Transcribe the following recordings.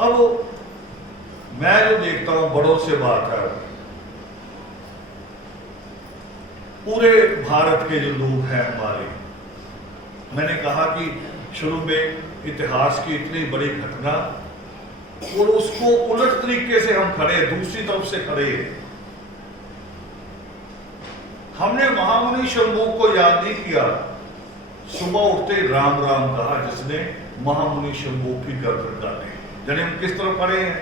अब मैं जो देखता हूं, बड़ों से बात है, पूरे भारत के जो लोग हैं हमारे, मैंने कहा कि शुरू में इतिहास की इतनी बड़ी घटना और उसको उलट तरीके से हम खड़े, दूसरी तरफ से खड़े हैं। हमने महामुनि शंभू को याद नहीं किया, सुबह उठते राम राम कहा जिसने महामुनि शंभू की गर्दन काटी। यानी हम किस तरफ खड़े हैं?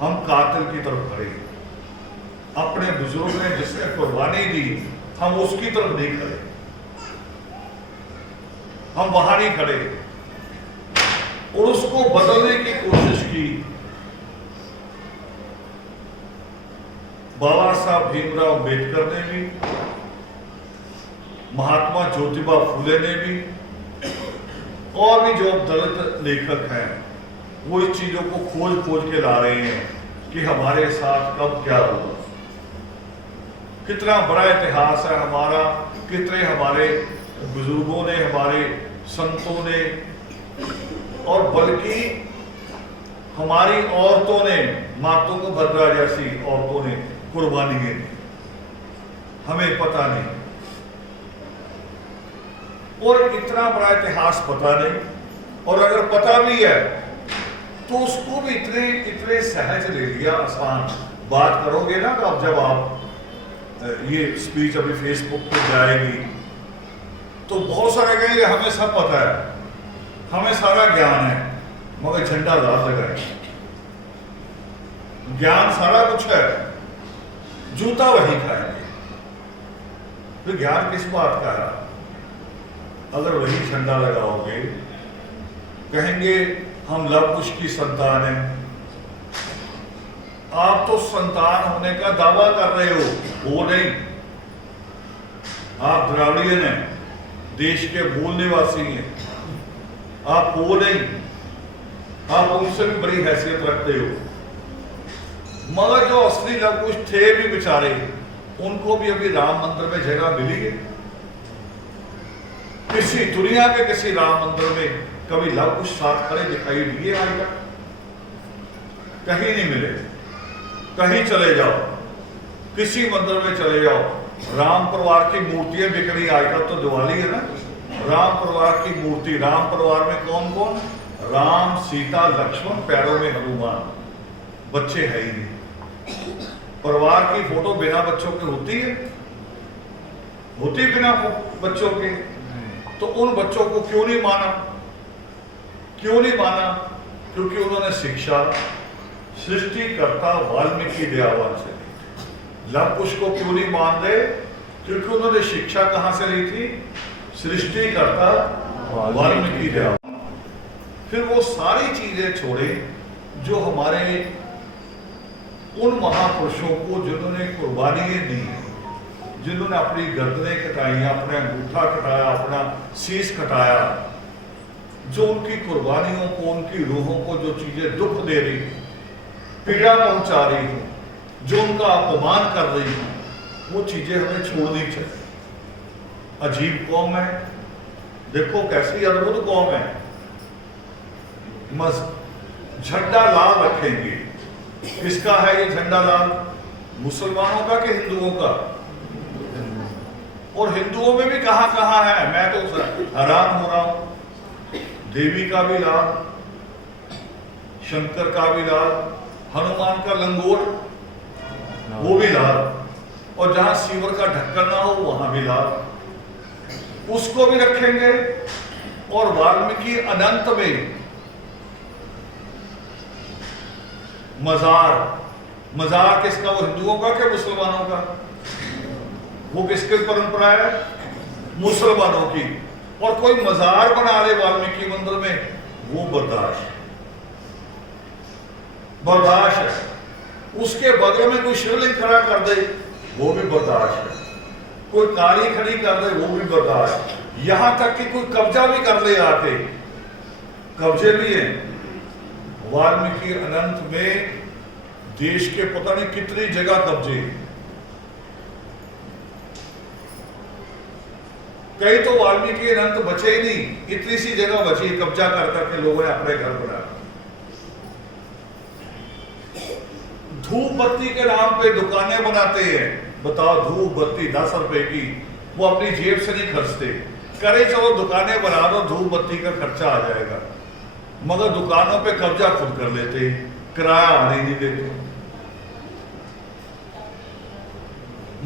हम कातिल की तरफ खड़े हैं। अपने बुजुर्ग ने जिसने कुर्बानी दी, हम उसकी तरफ नहीं खड़े, हम वहां नहीं खड़े और उसको बदलने की कोशिश की। बाबा साहब भीमराव अंबेडकर ने भी, महात्मा ज्योतिबा फूले ने भी, और भी जो दलित लेखक हैं वो इस चीजों को खोज खोज के ला रहे हैं कि हमारे साथ कब क्या हुआ। कितना बड़ा इतिहास है हमारा, कितने हमारे बुजुर्गों ने, हमारे संतों ने, और बल्कि हमारी औरतों ने, मातों को भद्रा जैसी औरतों ने कुर्बानियां दी, हमें पता नहीं। और इतना बड़ा इतिहास पता नहीं, और अगर पता भी है तो उसको भी इतने सहज ले लिया, आसान। बात करोगे ना, तो अब जब आप ये स्पीच अभी फेसबुक पे जाएगी तो बहुत सारे कहेंगे हमें सब पता है, हमें सारा ज्ञान है, मगर झंडा लाल लगाए। ज्ञान सारा कुछ है, जूता वही खाएंगे। तो ज्ञान किस बात का है? अगर वही झंडा लगाओगे, कहेंगे हम लव कुश की संतान है। आप तो संतान होने का दावा कर रहे हो, वो नहीं। आप द्राविड़ियन हैं, देश के मूल निवासी हैं, आप वो नहीं। आप उनसे भी बड़ी हैसियत रखते हो, मगर जो असली लव कुश थे भी बेचारे, उनको भी अभी राम मंदिर में जगह मिली है? किसी दुनिया के किसी राम मंदिर में कभी लव कुश साथ खड़े दिखाई दिए आज तक? कहीं नहीं मिले। कहीं चले जाओ, किसी मंदिर में चले जाओ, राम परिवार की मूर्तियां बिक रही। आजकल तो दिवाली है ना, राम परिवार की मूर्ति। राम परिवार में कौन कौन? राम, सीता, लक्ष्मण, पैरों में हनुमान, बच्चे है ही नहीं। परिवार की फोटो बिना बच्चों के होती है? होती बिना बच्चों के? तो उन बच्चों को क्यों नहीं माना? क्यों नहीं माना? क्योंकि उन्होंने शिक्षा सृष्टिकर्ता वाल्मीकि दयावान से ली। लव कुश को क्यों नहीं मान रहे? क्योंकि उन्होंने शिक्षा कहां से ली थी? सृष्टिकर्ता वाल्मीकि दयावान। फिर वो सारी चीजें छोड़े जो हमारे उन महापुरुषों को, जिन्होंने कुर्बानियां दी, जिन्होंने अपनी गर्दनें कटाई, अपना अंगूठा कटाया, अपना शीश कटाया, जो उनकी कुर्बानियों को, उनकी रूहों को जो चीजें दुख दे रही, पीड़ा पहुंचा रही हूं, जो उनका अपमान कर रही हूं, वो चीजें हमें छोड़नी चाहिए। अजीब कौम है, देखो कैसी अद्भुत कौम है। झंडा लाल रखेंगे। किसका है ये झंडा लाल? मुसलमानों का कि हिंदुओं का? और हिंदुओं में भी कहां कहां है, मैं तो हैरान हो रहा हूं। देवी का भी लाल, शंकर का भी लाल, हनुमान का लंगोट वो भी लाल, और जहां सीवर का ढक्कन ना हो वहां भी लाल, उसको भी रखेंगे। और वाल्मीकि अनंत में मजार किसका? वो हिंदुओं का क्या मुसलमानों का? वो किसकी परंपरा है? मुसलमानों की। और कोई मजार बना ले वाल्मीकि मंदिर में, वो बर्दाश्त है। उसके बगल में कोई शिवलिंग खड़ा कर दे, वो भी बर्दाश्त है। कोई काली खड़ी कर दे, वो भी बर्दाश्त। यहां तक कि कोई कब्जा भी कर ले आके, कब्जे भी हैं। वाल्मीकि अनंत में देश के पता नहीं कितनी जगह कब्जे, कई तो वाल्मीकि अनंत बचे ही नहीं, इतनी सी जगह बची, कब्जा कर करके लोगों ने अपने घर बनाया। धूप बत्ती के नाम पे दुकानें बनाते हैं। बताओ, धूप बत्ती 10 रुपए की वो अपनी जेब से नहीं खर्चते। करे चलो दुकानें बना दो, धूप बत्ती का खर्चा आ जाएगा, मगर दुकानों पे कब्जा खुद कर लेते, किराया आने नहीं देते।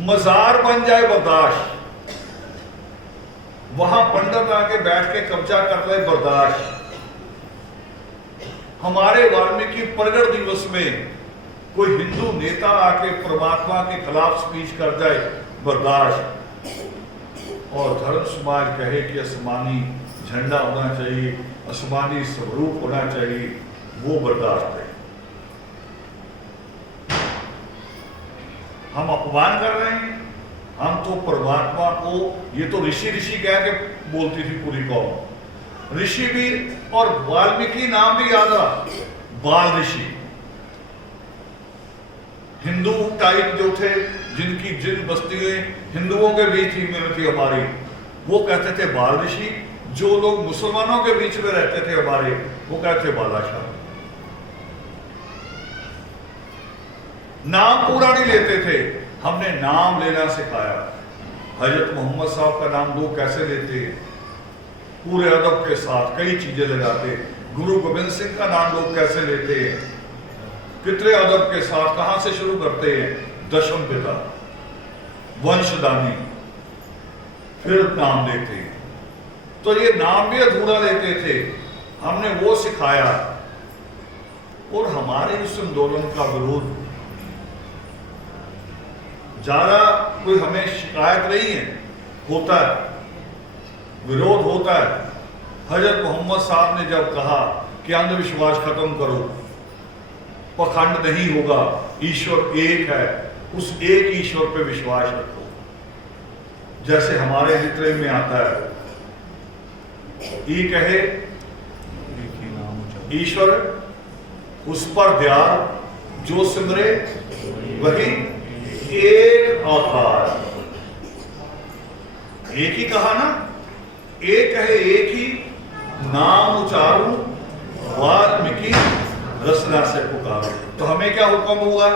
मजार बन जाए बर्दाश्त, वहां पंडित आके बैठ के कब्जा कर ले बर्दाश्त। हमारे वाल्मीकि प्रगट दिवस में कोई हिंदू नेता आके परमात्मा के खिलाफ स्पीच कर जाए, बर्दाश्त। और धर्म समाज कहे कि आसमानी झंडा होना चाहिए, आसमानी स्वरूप होना चाहिए, वो बर्दाश्त है। हम अपमान कर रहे हैं। हम तो परमात्मा को, ये तो ऋषि ऋषि कह के बोलती थी पूरी कौम, ऋषि भी, और वाल्मीकि नाम भी याद आ, बाल ऋषि। हिंदू टाइप जो थे, जिन बस्तियां हिंदुओं के बीच ही में थी हमारी, वो कहते थे बाल ऋषि। जो लोग मुसलमानों के बीच में रहते थे हमारे, वो कहते थे बालाशाह। नाम पूरा नहीं लेते थे, हमने नाम लेना सिखाया। हजरत मोहम्मद साहब का नाम लोग कैसे लेते हैं, पूरे अदब के साथ कई चीजें लगाते। गुरु गोविंद सिंह का नाम लोग कैसे लेते हैं, कितने अदब के साथ, कहां से शुरू करते हैं, दशम पिता, वंशदानी, फिर नाम लेते हैं। तो ये नाम भी अधूरा लेते थे, हमने वो सिखाया। और हमारे इस आंदोलन का विरोध ज्यादा कोई हमें शिकायत नहीं है, होता है, विरोध होता है। हजरत मोहम्मद साहब ने जब कहा कि अंधविश्वास खत्म करो, पखंड नहीं होगा, ईश्वर एक है, उस एक ईश्वर पे विश्वास रखो। जैसे हमारे लिटरे में आता है, ई कहे ईश्वर, उस पर ध्यान, जो सिमरे वही एक आकार। एक ही कहा ना, एक है, एक ही नाम उचारू, वाल्मीकि रसना से पुकारो। तो हमें क्या हुक्म हुआ,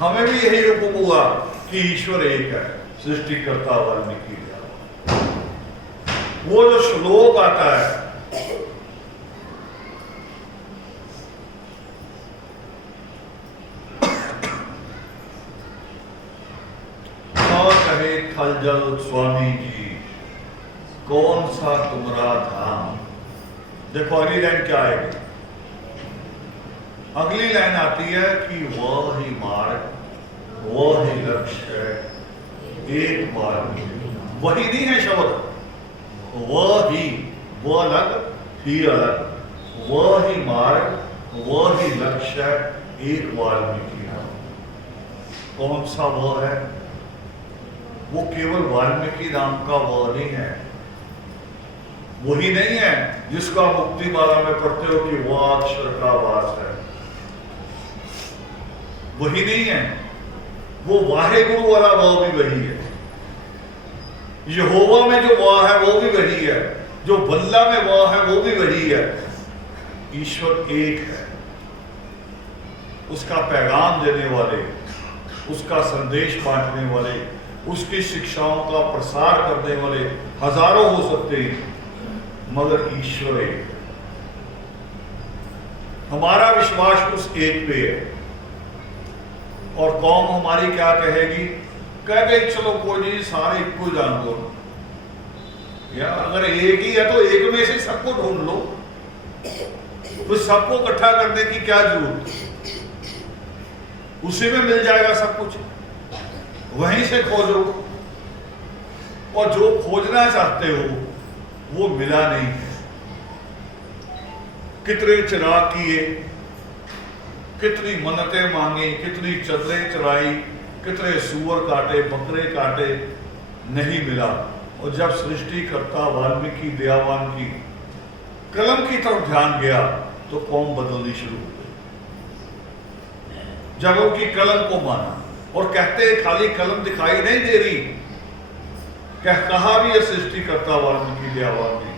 हमें भी यही हुक्म हुआ कि ईश्वर एक है, सृष्टिकर्ता वाल्मीकि। वो जो श्लोक आता है, कहे थल जल स्वामी जी, कौन सा तुम्हारा धाम। देखो अगली लाइन क्या आएगी, अगली लाइन आती है कि वह ही मार्ग, वह ही लक्ष्य है, एक बार वही नहीं है शब्द, वह ही, वो अलग ही अलग, वह ही मार्ग, वह ही लक्ष्य है, एक वाल्मीकि है। कौन सा वह है, वो केवल वाल्मीकि नाम का वह नहीं है, वही नहीं है जिसको आप मुक्ति माला में पढ़ते हो कि वह अक्षर का वास है, वही नहीं है। वो वाहे गुरु वाला वह भी वही है, यहोवा में जो वह है वो भी वही है, जो बल्ला में वह है वो भी वही है। ईश्वर एक है, उसका पैगाम देने वाले, उसका संदेश बांटने वाले, उसकी शिक्षाओं का प्रसार करने वाले हजारों हो सकते हैं, मगर ईश्वर एक है। हमारा विश्वास उस एक पे है। और कौम हमारी क्या कहेगी, कह गई चलो कोई नहीं, सारे एक को जान दो यार, अगर एक ही है तो एक में से सबको ढूंढ लो, तो सबको इकट्ठा करने की क्या जरूरत, उसी में मिल जाएगा सब कुछ, वहीं से खोजो। और जो खोजना चाहते हो वो मिला नहीं है। कितने चिराग किए, कितनी मन्नतें मांगी, कितनी चदरें चढ़ाई, कितने सूअर काटे, बकरे काटे, नहीं मिला। और जब सृष्टिकर्ता वाल्मीकि दयावान की कलम की तरफ ध्यान गया तो कौम बदलनी शुरू हो गई। जब उनकी कलम को माना, और कहते खाली कलम दिखाई नहीं दे रही, कहा भी है सृष्टिकर्ता वाल्मीकि दयावान ने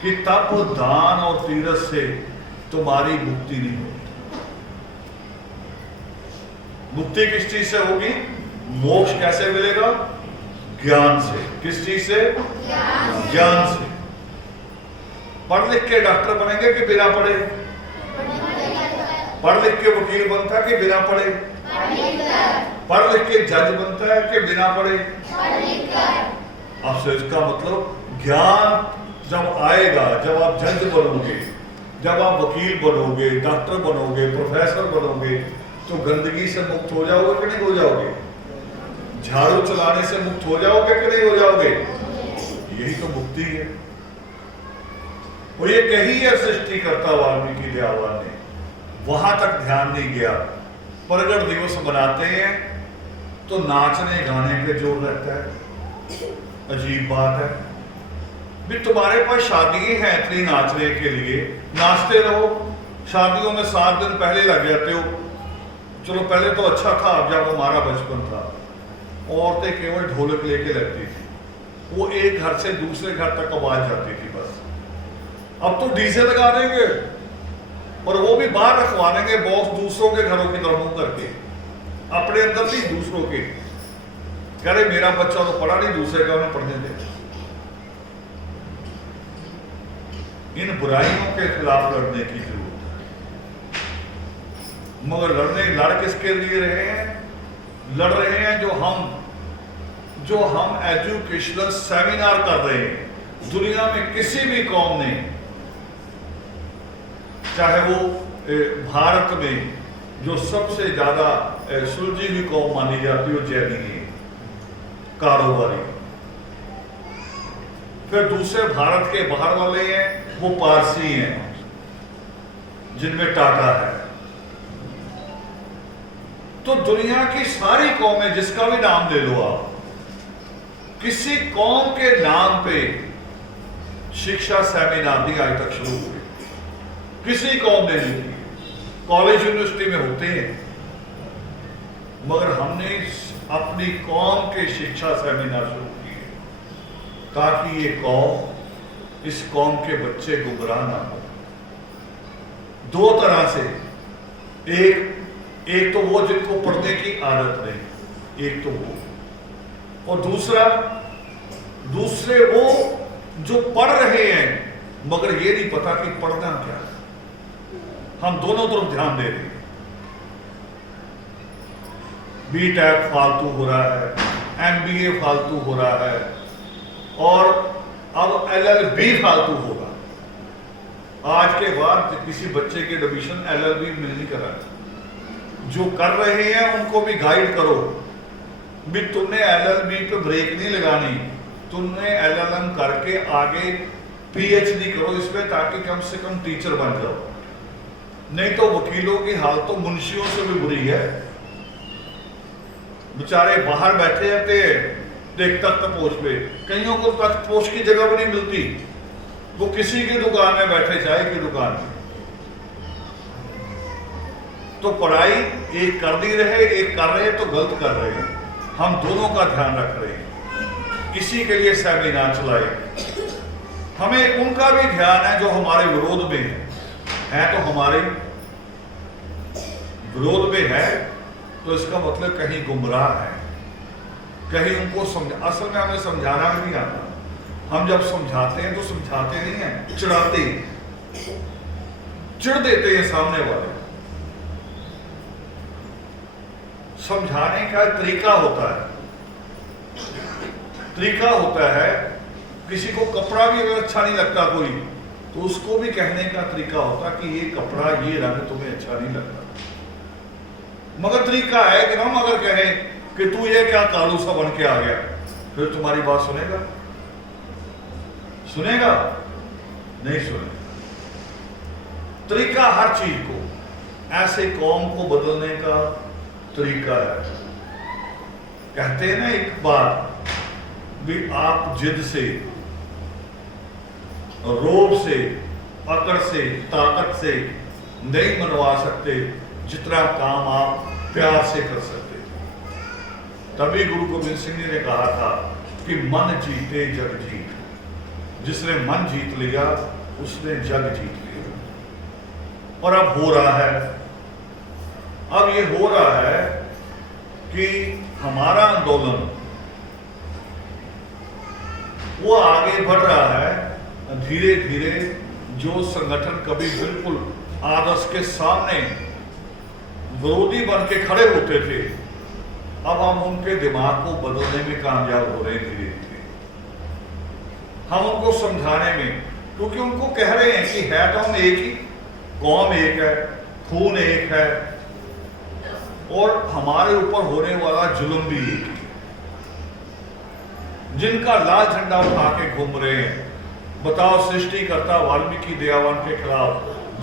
कि तप, दान और तीरथ से तुम्हारी मुक्ति नहीं होगी। मुक्ति किस चीज से होगी? मोक्ष कैसे मिलेगा? ज्ञान से। किस चीज से? ज्ञान से। पढ़ लिख के डॉक्टर बनेंगे कि बिना पढ़े? पढ़ लिख के वकील बनता है कि बिना पढ़े? पढ़ लिख के जज बनता है कि बिना पढ़े? आपसे इसका मतलब ज्ञान जब आएगा, जब आप जज बनोगे, जब आप वकील बनोगे, डॉक्टर बनोगे, प्रोफेसर बनोगे, तो गंदगी से मुक्त हो जाओगे कि नहीं हो जाओगे? झाड़ू चलाने से मुक्त हो जाओगे कि नहीं हो जाओगे? यही तो मुक्ति है। और ये कही है सृष्टिकर्ता वाल्मीकि दयावान ने, वहां तक ध्यान नहीं गया। प्रगट दिवस मनाते हैं तो नाचने गाने पे जोर रहता है। अजीब बात है भी, तुम्हारे पास शादी है इतनी नाचने के लिए, नाचते रहो। शादियों में 7 दिन पहले लग जाते हो। चलो पहले तो अच्छा था, जब हमारा बचपन था औरतें केवल ढोलक लेके लगती थी, वो एक घर से दूसरे घर तक आवाज जाती थी बस। अब तो डीजे लगा देंगे और वो भी बाहर रखवा देंगे बॉक्स, दूसरों के घरों की तरफ मुंह करके, अपने अंदर नहीं दूसरों के। कह रहे मेरा बच्चा तो पढ़ा नहीं, दूसरे का उन्हें पढ़ने दे। इन बुराइयों के खिलाफ लड़ने की जरूरत है, मगर लड़ किसके लिए रहे हैं? लड़ रहे हैं जो हम एजुकेशनल सेमिनार कर रहे हैं। दुनिया में किसी भी कौम ने, चाहे वो भारत में जो सबसे ज्यादा सुलझी हुई कौम मानी जाती है जैनी है, कारोबारी, फिर दूसरे भारत के बाहर वाले हैं वो पारसी हैं जिनमें टाटा है। तो दुनिया की सारी कौमें, जिसका भी नाम ले लो आप, किसी कौम के नाम पे शिक्षा सेमिनार नहीं आज तक शुरू हुए, किसी कौम ने नहीं की। कॉलेज यूनिवर्सिटी में होते हैं, मगर हमने अपनी कौम के शिक्षा सेमिनार शुरू किए ताकि ये कौम, इस कौम के बच्चे गुमराह ना हो। 2 तरह से, एक तो वो जिनको पढ़ने की आदत नहीं, एक तो वो, और दूसरे वो जो पढ़ रहे हैं मगर ये नहीं पता कि पढ़ना क्या है। हम दोनों तरफ ध्यान दे रहे हैं। बीटेक फालतू हो रहा है, एमबीए फालतू हो रहा है, और अब एलएलबी फालतू होगा। आज के बाद किसी बच्चे के एडमिशन एलएलबी में नहीं करा। जो कर रहे हैं उनको भी गाइड करो भी, तुमने एलएलबी पे ब्रेक नहीं लगानी, तुमने एलएलएम करके आगे पीएचडी करो इसमें, ताकि कम से कम टीचर बन जाओ। नहीं तो वकीलों की हालत तो मुंशियों से भी बुरी है। बेचारे बाहर बैठे रहते हैं तख्त पोश पे, कईयों को तख्त पोश की जगह भी नहीं मिलती, वो किसी की दुकान में बैठे, चाय की दुकान में। तो पढ़ाई एक कर दी रहे, एक कर रहे तो गलत कर रहे हैं। हम दोनों का ध्यान रख रहे हैं, इसी के लिए सेमिनार चलाए। हमें उनका भी ध्यान है जो हमारे विरोध में है, तो हमारे विरोध में है तो इसका मतलब कहीं गुमराह है, कहीं उनको असल में हमें समझाना भी नहीं आता। हम जब समझाते हैं तो समझाते नहीं हैं, चिढ़ाते हैं, चिढ़ देते हैं सामने वाले। समझाने का तरीका होता है, किसी को कपड़ा भी अगर अच्छा नहीं लगता कोई, तो उसको भी कहने का तरीका होता कि ये कपड़ा, ये रंग तुम्हें अच्छा नहीं लगता। मगर तरीका है कि हम अगर कहें कि तू ये क्या कालू सा बन के आ गया, फिर तुम्हारी बात सुनेगा? नहीं सुनेगा। तरीका हर चीज को, ऐसे कौम को बदलने का तरीका है। कहते हैं ना एक बात भी, आप जिद से, रोब से, अकड़ से, ताकत से नहीं मनवा सकते जितना काम आप प्यार से कर सकते। तभी गुरु गोविंद सिंह जी ने कहा था कि मन जीते जग जीत। जिसने मन जीत लिया उसने जग जीत लिया। और अब हो रहा है, अब ये हो रहा है कि हमारा आंदोलन वो आगे बढ़ रहा है धीरे धीरे। जो संगठन कभी बिल्कुल आदर्श के सामने विरोधी बन के खड़े होते थे, अब हम उनके दिमाग को बदलने में कामयाब हो रहे हैं धीरे धीरे। हम उनको समझाने में, क्योंकि उनको कह रहे हैं कि है तो हम एक ही, कौम एक है, खून एक है, और हमारे ऊपर होने वाला जुल्म भी एक ही। जिनका लाल झंडा उठा के घूम रहे हैं, बताओ सृष्टिकर्ता वाल्मीकि दयावान के खिलाफ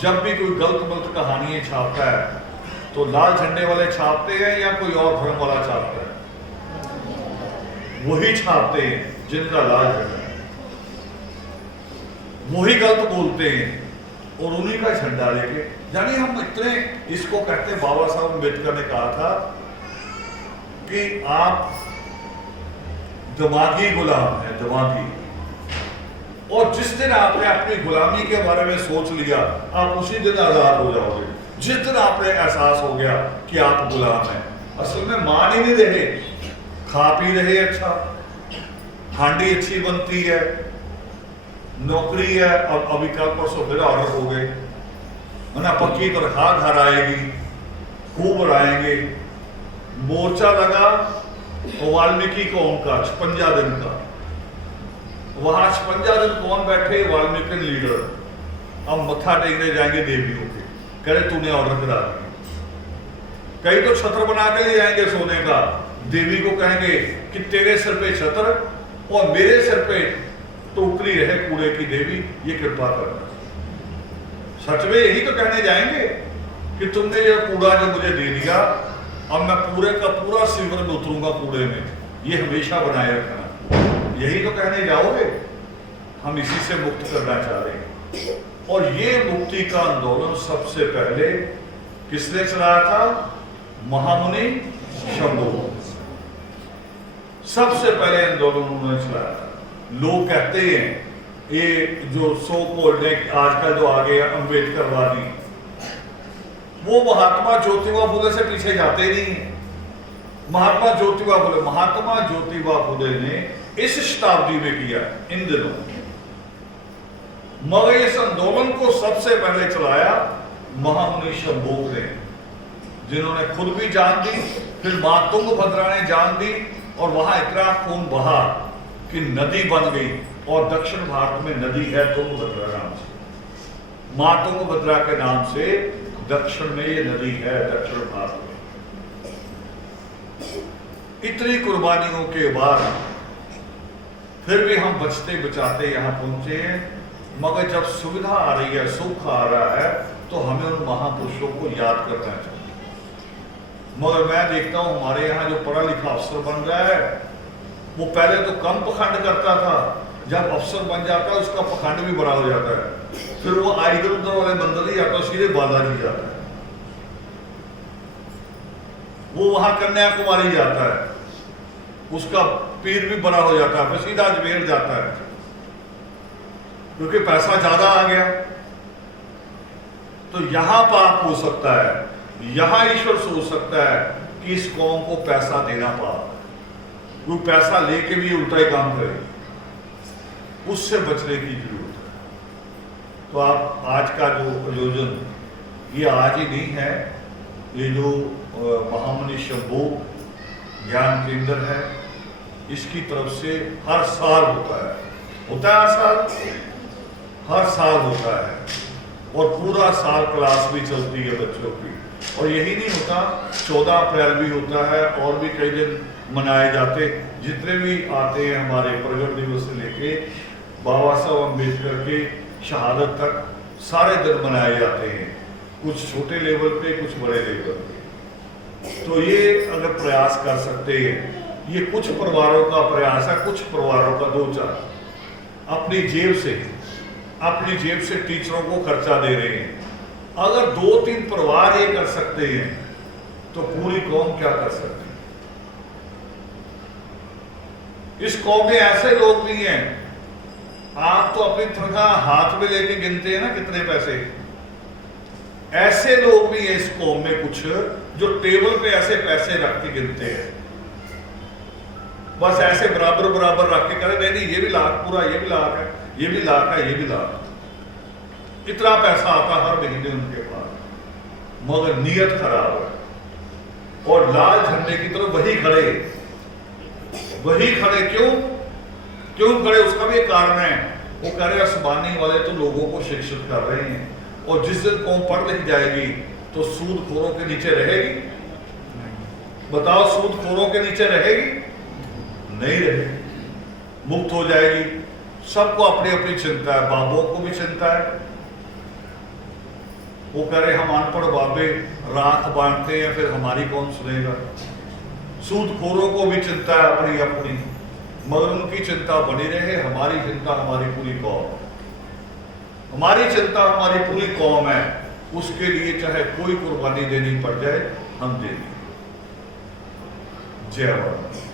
जब भी कोई गलत गलत कहानियां छापता है तो लाल झंडे वाले छापते हैं या कोई और धर्म वाला छापता है? वही छापते हैं जिनका लाल झंडा है, वही गलत बोलते हैं और उन्हीं का झंडा लेके। यानी हम इतने, इसको कहते, बाबा साहब अम्बेडकर ने कहा था कि आप दिमागी गुलाम है, दिमागी। और जिस दिन आपने अपनी गुलामी के बारे में सोच लिया, आप उसी दिन आजाद हो जाओगे। जिस दिन आपने एहसास हो गया कि आप गुलाम हैं, असल में मान ही नहीं रहे, खा पी रहे अच्छा, हांडी अच्छी बनती है, नौकरी है, अब अभी कल परसों फिर ऑर्डर हो गए, है ना, पक्की तनख्वाह घर आएगी, खूब आएंगे। मोर्चा लगा वाल्मीकि कौम का 56 दिन का, वहां 56 दिन कौन बैठे? वाल्मीकि लीडर। अब मत्था टेकने जाएंगे देवियों के, कह रहे तूने ऑर्डर करा दिया। कई तो छत्र बना के ले जाएंगे सोने का, देवी को कहेंगे कि तेरे सिर पे छत्र और मेरे सिर पे टोकरी रहे कूड़े की, देवी ये कृपा करना। सच में यही तो कहने जाएंगे कि तुमने ये कूड़ा जो मुझे दे दिया, अब मैं पूरे का पूरा सीवर में उतरूंगा कूड़े में, ये हमेशा बनाए रखना। यही तो कहने जाओगे। हम इसी से मुक्त करना चाह रहे हैं। और ये मुक्ति का आंदोलन सबसे पहले किसने चलाया था? महामुनि शंभू। सबसे पहले आंदोलन उन्होंने चलाया था। लोग कहते हैं ये जो सो कॉल्ड आजकल जो आ गए अम्बेडकरवादी, वो महात्मा ज्योतिबा फुले से पीछे जाते नहीं है। महात्मा ज्योतिबा फुले ने इस शताब्दी में किया, इन दिनों, मगर इस आंदोलन को सबसे पहले चलाया महामुनि शंभू ने, जिन्होंने खुद भी जान दी, फिर मां तुंगभद्रा ने जान दी, और वहां इतना खून बहा कि नदी बन गई। और दक्षिण भारत में नदी है तुंगभद्रा नाम से, मां तुंगभद्रा के नाम से दक्षिण में ये नदी है, दक्षिण भारत में। इतनी कुर्बानियों के बाद फिर भी हम बचते बचाते यहां पहुंचे हैं। मगर जब सुविधा आ रही है, सुख आ रहा है, तो हमें उन महापुरुषों को याद करना चाहिए। मगर मैं देखता हूं हमारे यहाँ जो पढ़ा लिखा अफसर बन रहा है, वो पहले तो कम पखंड करता था, जब अफसर बन जाता है उसका पखंड भी बड़ा हो जाता है। फिर वो इधर उधर वाले मंदिर ही जाता है, सीधे बालाजी जाता है, वो वहां कन्याकुमारी जाता है, उसका पीर भी बड़ा हो जाता है, फिर सीधा अजमेर जाता है, क्योंकि पैसा ज्यादा आ गया। तो यहां पाप हो सकता है, यहां ईश्वर सोच सकता है कि इस कौम को पैसा देना पाप, वो पैसा लेके भी उल्टा ही काम करे, उससे बचने की जरूरत है। तो आप आज का जो आयोजन, ये आज ही नहीं है, ये जो महामुनि शंभू ज्ञान केंद्र है, इसकी तरफ से हर साल होता है हर साल होता है, और पूरा साल क्लास भी चलती है बच्चों की। और यही नहीं होता, 14 अप्रैल भी होता है, और भी कई दिन मनाए जाते। जितने भी आते हैं हमारे प्रगट दिवस से लेके बाबा साहब अम्बेडकर के शहादत तक सारे दिन मनाए जाते हैं, कुछ छोटे लेवल पे, कुछ बड़े लेवल पे। तो ये अगर प्रयास कर सकते हैं, ये कुछ परिवारों का प्रयास है, कुछ परिवारों का 2-4 अपनी जेब से टीचरों को खर्चा दे रहे हैं। अगर 2-3 परिवार ये कर सकते हैं तो पूरी कौम क्या कर सकती है? इस कौम में ऐसे लोग भी हैं, आप तो अपनी तनख्वाह हाथ में लेके गिनते हैं ना कितने पैसे, ऐसे लोग भी हैं इस कौम में कुछ कुछ जो टेबल पे ऐसे पैसे रख के गिनते हैं, बस ऐसे बराबर बराबर रख के करे, नहीं ये भी लाख पूरा, ये भी लाख है, ये भी लाख है, ये भी लाख। इतना पैसा आता हर महीने उनके पास, मगर नीयत खराब है। और लाल झंडे की तरफ वही खड़े क्यों खड़े, उसका भी एक कारण है। वो कह रहे आसमानी वाले तो लोगों को शिक्षित कर रहे हैं, और जिस दिन कौम पढ़ लिख जाएगी तो सूदखोरों के नीचे रहेगी। बताओ, सूदखोरों के नीचे रहेगी? नहीं रहेगी, मुक्त हो जाएगी। सबको अपनी अपनी चिंता है, बाबों को भी चिंता है। वो कह रहे हम अनपढ़ बाबे राख बांटते हैं, फिर हमारी कौन सुनेगा। सूदखोरों को भी चिंता है अपनी अपनी, मगर उनकी चिंता बनी रहे। हमारी चिंता हमारी पूरी कौम, हमारी चिंता हमारी पूरी कौम है। उसके लिए चाहे कोई कुर्बानी देनी पड़ जाए, हम देंगे। जय भारत।